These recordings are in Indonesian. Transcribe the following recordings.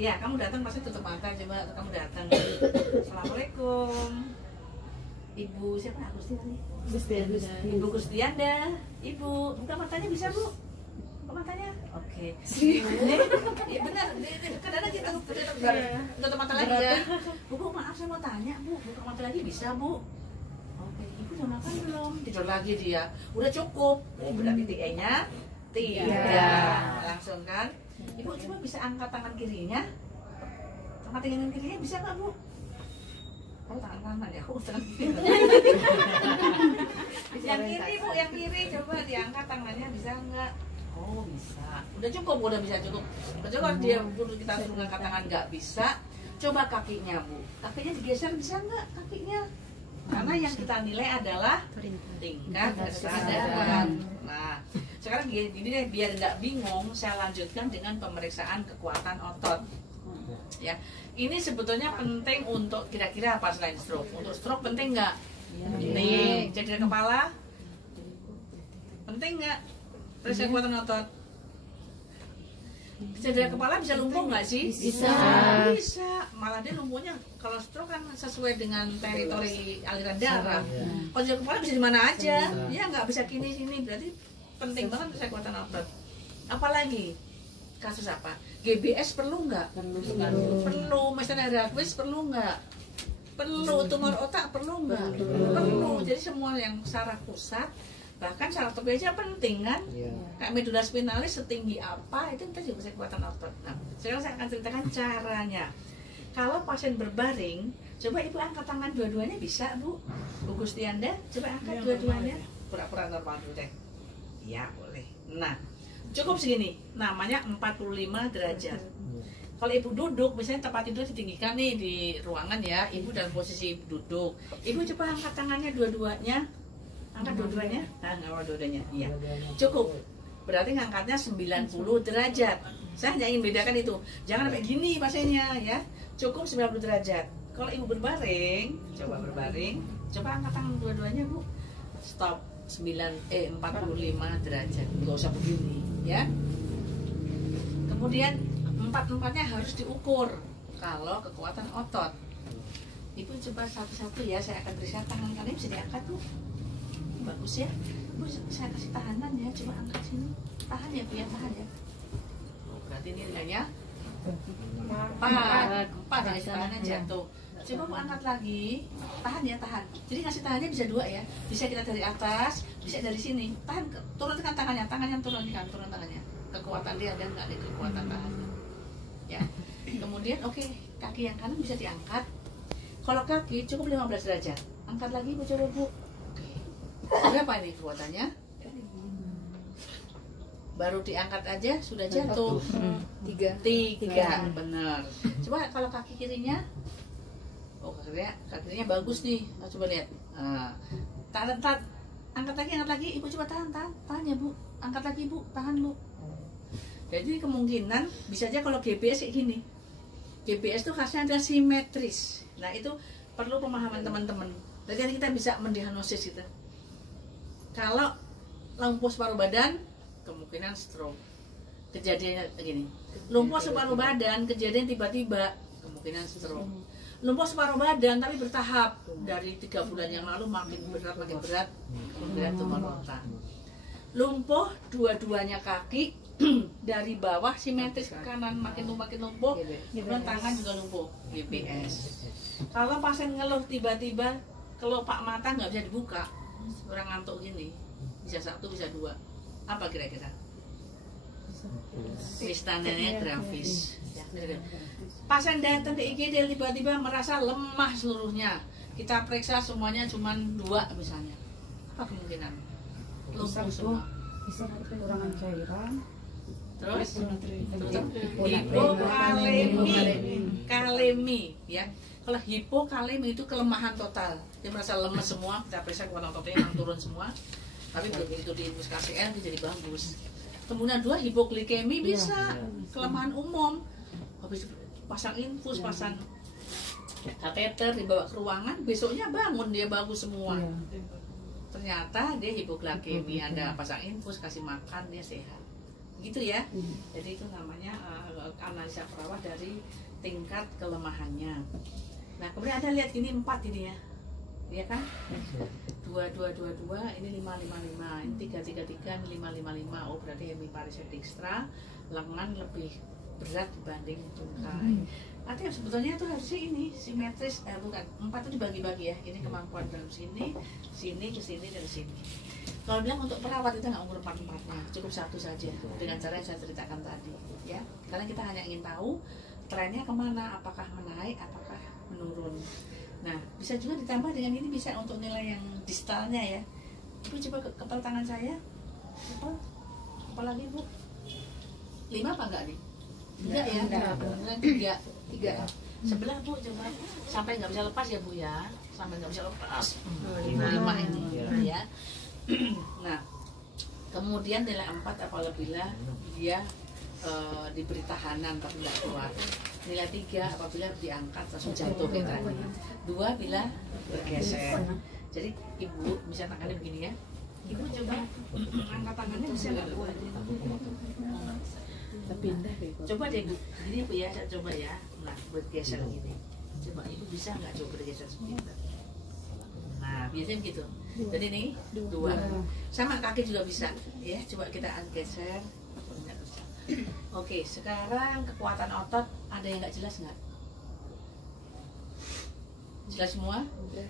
Ya, kamu datang pasti tutup mata, coba kamu datang. Assalamualaikum. Ibu siapa? Gustianda. Ibu Gustianda. Ibu, buka matanya bisa, Bu? Buka matanya. Oke. Iya benar. Kadang-kadang kita tutup mata lagi ya. Bu, maaf saya mau tanya, Bu. Buka mata lagi bisa, Bu? Oke, Ibu udah makan belum? Tidur lagi dia. Udah cukup. Berarti TE-nya 3. Langsung kan? Ibu coba bisa angkat tangan kirinya. Angkat tangan kirinya bisa nggak, Bu? Oh, tangan kanan ya. Tangan kiri. Yang kiri, Bu, yang kiri coba diangkat tangannya bisa nggak? Oh, bisa. Udah cukup, udah bisa cukup. Coba dia kita suruh angkat tangan nggak bisa. Coba kakinya, Bu. Kakinya digeser bisa nggak kakinya? Karena yang kita nilai adalah tingkat kesadaran. Nah, sekarang gini deh, biar nggak bingung, saya lanjutkan dengan pemeriksaan kekuatan otot. Ya, ini sebetulnya penting untuk kira-kira apa selain stroke? Untuk stroke penting nggak? Penting. Cedera kepala? Penting nggak? Periksa kekuatan otot. Cedera kepala bisa lumpuh nggak sih? Bisa. Bisa. Malah dia lumpuhnya kalau stroke kan sesuai dengan teritori aliran darah. Kalau cedera kepala bisa di mana aja. Ya nggak bisa kini sini. Berarti penting banget periksa kekuatan otot. Apalagi kasus apa? GBS perlu nggak? Perlu. Misalnya Radwis perlu nggak? Perlu. Tumor otak perlu nggak? Perlu. Jadi semua yang saraf pusat, bahkan saraf topi aja penting kan? Kayak medula spinalis setinggi apa itu kita juga bisa kekuatan otot. Nah, sekarang saya akan ceritakan caranya. Kalau pasien berbaring, coba Ibu angkat tangan dua-duanya bisa, Bu? Bu Gustianda, coba angkat dua-duanya. Pura-pura normal dulu deh. Ya, boleh. Nah, cukup segini, namanya 45 derajat. Kalau Ibu duduk, misalnya tempat tidur ditinggikan nih di ruangan ya, Ibu dalam posisi duduk. Ibu coba angkat tangannya dua-duanya. Angkat dua-duanya. Nah, ngawal dua-duanya. Iya. Cukup. Berarti ngangkatnya 90 derajat. Saya hanya ingin bedakan itu. Jangan sampai gini pasiennya ya. Cukup 90 derajat. Kalau Ibu berbaring, coba berbaring, coba angkat tangan dua-duanya, Bu. Stop. 45 derajat. Nggak usah begini ya. Kemudian empat-empatnya harus diukur kalau kekuatan otot. Ibu coba satu-satu ya, saya akan periksa tangan kalian bisa diangkat, Bu. Bagus ya. Bu, saya kasih tahanan ya, coba angkat sini. Tahan ya, Bu ya, tahan ya. Oh, berarti ini nilainya 4 dari tahanan jatuh. Coba Bu angkat lagi, tahan ya, tahan. Jadi ngasih tahannya bisa 2 ya. Bisa kita dari atas, bisa dari sini. Tahan, turunkan tangannya, tangannya turunkan, turun tangannya. Kekuatan dia ada nggak ada kekuatan tahannya. Ya. Kemudian oke, kaki yang kanan bisa diangkat. Kalau kaki cukup 15 derajat. Angkat lagi Bu, coba Bu. Oke. Berapa ini kekuatannya? Baru diangkat aja sudah jatuh. 3. Benar. Coba kalau kaki kirinya. Oh, kakinya bagus nih. Nah, coba lihat. Tahan. Angkat lagi. Ibu coba tahan ya, Bu. Angkat lagi, Bu. Tahan, Bu. Jadi kemungkinan bisa aja kalau GBS kayak gini. GBS itu khasnya adalah simetris. Nah, itu perlu pemahaman teman-teman. Jadi kita bisa mendiagnosis itu. Kalau lumpuh separuh badan, kemungkinan stroke. Kejadiannya begini. Lumpuh separuh badan, kejadian tiba-tiba, kemungkinan stroke. Lumpuh separuh badan tapi bertahap, dari 3 bulan yang lalu makin berat, kemungkinan tumor otak. Lumpuh dua-duanya kaki dari bawah simetris ke kanan, makin lumpuh, kemudian tangan juga lumpuh, GBS. Kalau pasien ngeluh tiba-tiba kelopak mata nggak bisa dibuka, orang ngantuk gini, bisa 1 bisa 2, apa kira-kira? Histanenia gravis. Pasien datang ke IGD tiba-tiba merasa lemah seluruhnya, kita periksa semuanya cuma 2 misalnya, apa kemungkinan? Lumpuh semua. Bisa kekurangan cairan. Terus hipokalemi ya. Kalau hipokalemi itu kelemahan total, dia merasa lemas semua, kita periksa kekuatan ototnya yang turun semua, tapi begitu diinfus KCL dia jadi bagus. Kemudian 2, hipoglikemi bisa, kelemahan umum, habis pasang infus, pasang kateter, dibawa ke ruangan, besoknya bangun dia bagus semua. Ternyata dia hipoglikemi, Anda pasang infus, kasih makan, dia sehat. gitu ya. Jadi itu namanya analisa perawat dari tingkat kelemahannya. Nah kemudian Anda lihat ini 4 ini ya, ya kan? 2, 2, 2, 2, ini 5, 5, 5, ini 3, 3, 3, ini 5, 5, 5. Oh berarti hemiparesia dextra, lengan lebih berat dibanding tungkai. Artinya sebetulnya itu harusnya ini simetris, bukan, 4 itu dibagi-bagi ya. Ini kemampuan dalam sini, sini, ke sini, dan sini. Kalau bilang untuk perawat kita nggak ukur 4-4-nya, cukup 1 saja dengan cara yang saya ceritakan tadi, ya. Karena kita hanya ingin tahu trennya kemana, apakah menaik, apakah menurun. Nah, bisa juga ditambah dengan ini bisa untuk nilai yang distalnya ya. Ibu coba kepala tangan saya, kepala ibu 5 apa enggak nih? Enggak ya? Enggak, 3. Sebelah Bu coba sampai nggak bisa lepas ya Bu ya, sampai nggak bisa lepas. 5 ini ya. Nah, kemudian nilai 4 apabila dia diberi tahanan tapi nggak keluar. Nilai 3 apabila diangkat langsung jatuh kayak tadi. 2 bila bergeser. Jadi ibu bisa tangannya begini ya. Ibu coba angkat tangannya bisa nggak kuat? Pindah deh. Coba deh Bu, gini Bu ya, saya coba ya. Nah, bergeser gini. Coba ibu bisa nggak coba bergeser sebentar? Nah, biasanya begitu. Jadi ini 2. Sama kaki juga bisa. Ya, coba kita geser. Oke, sekarang kekuatan otot ada yang nggak jelas nggak? Jelas semua?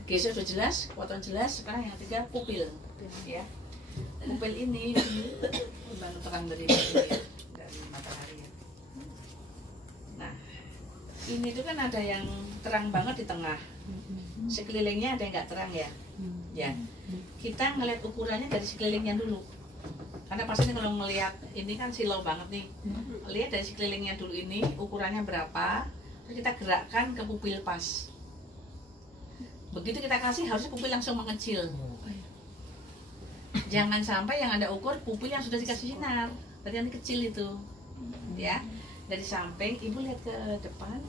Geser sudah jelas, kekuatan jelas. Sekarang yang 3 pupil, ya. Pupil ini bantu terang dari matahari. Ya. Nah, ini tuh kan ada yang terang banget di tengah. Sekelilingnya ada yang nggak terang ya. Ya, kita ngelihat ukurannya dari sekelilingnya dulu. Karena pastinya kalau melihat ini kan silau banget nih. Lihat dari sekelilingnya dulu ini ukurannya berapa, terus kita gerakkan ke pupil pas. Begitu kita kasih harusnya pupil langsung mengecil. Jangan sampai yang Anda ukur pupil yang sudah dikasih sinar, tadi yang kecil itu. Ya. Dari samping ibu lihat ke depan.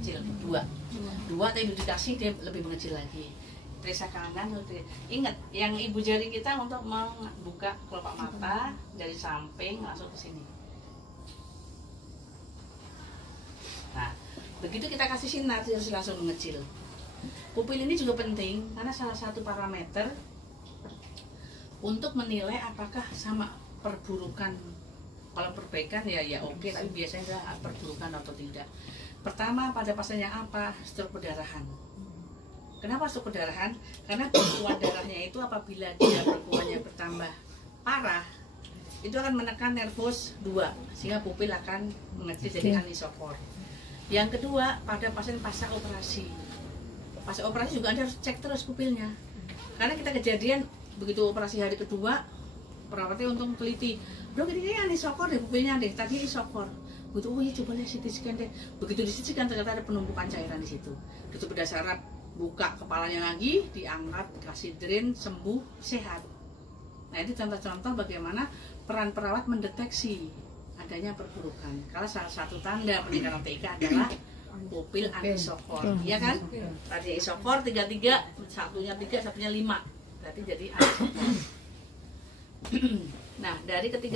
Kecil 2 tapi dikasih dia lebih mengecil lagi. Periksa kanan, ingat yang ibu jari kita untuk membuka kelopak mata dari samping langsung ke sini. Nah, begitu kita kasih sinar dia harus langsung mengecil. Pupil ini juga penting karena salah satu parameter untuk menilai apakah sama perburukan. Kalau perbaikan ya oke, tapi biasanya ada perburukan atau tidak. Pertama pada pasien yang apa? Stroke perdarahan. Kenapa stroke perdarahan? Karena bekuan darahnya itu apabila dia bekuannya bertambah parah, itu akan menekan nervus 2 sehingga pupil akan mengecil jadi anisokor. Yang kedua pada pasien pasca operasi. Pasca operasi juga Anda harus cek terus pupilnya. Karena kita kejadian begitu operasi hari kedua, perawatnya untung teliti. Dok ini anisokor deh pupilnya deh, tadi isokor. Begitu, oh ya coba lihat CT scan deh. Begitu di CT scan ternyata ada penumpukan cairan di situ. Begitu beda saraf, buka kepalanya lagi, diangkat, kasih drain, sembuh, sehat. Nah itu contoh-contoh bagaimana peran perawat mendeteksi adanya perburukan. Kalau salah satu tanda peningkatan TK adalah pupil anisokor, iya kan? Tadi isokor 3-3, satunya 3, satunya 5. Berarti jadi anisokor. Nah dari ketiga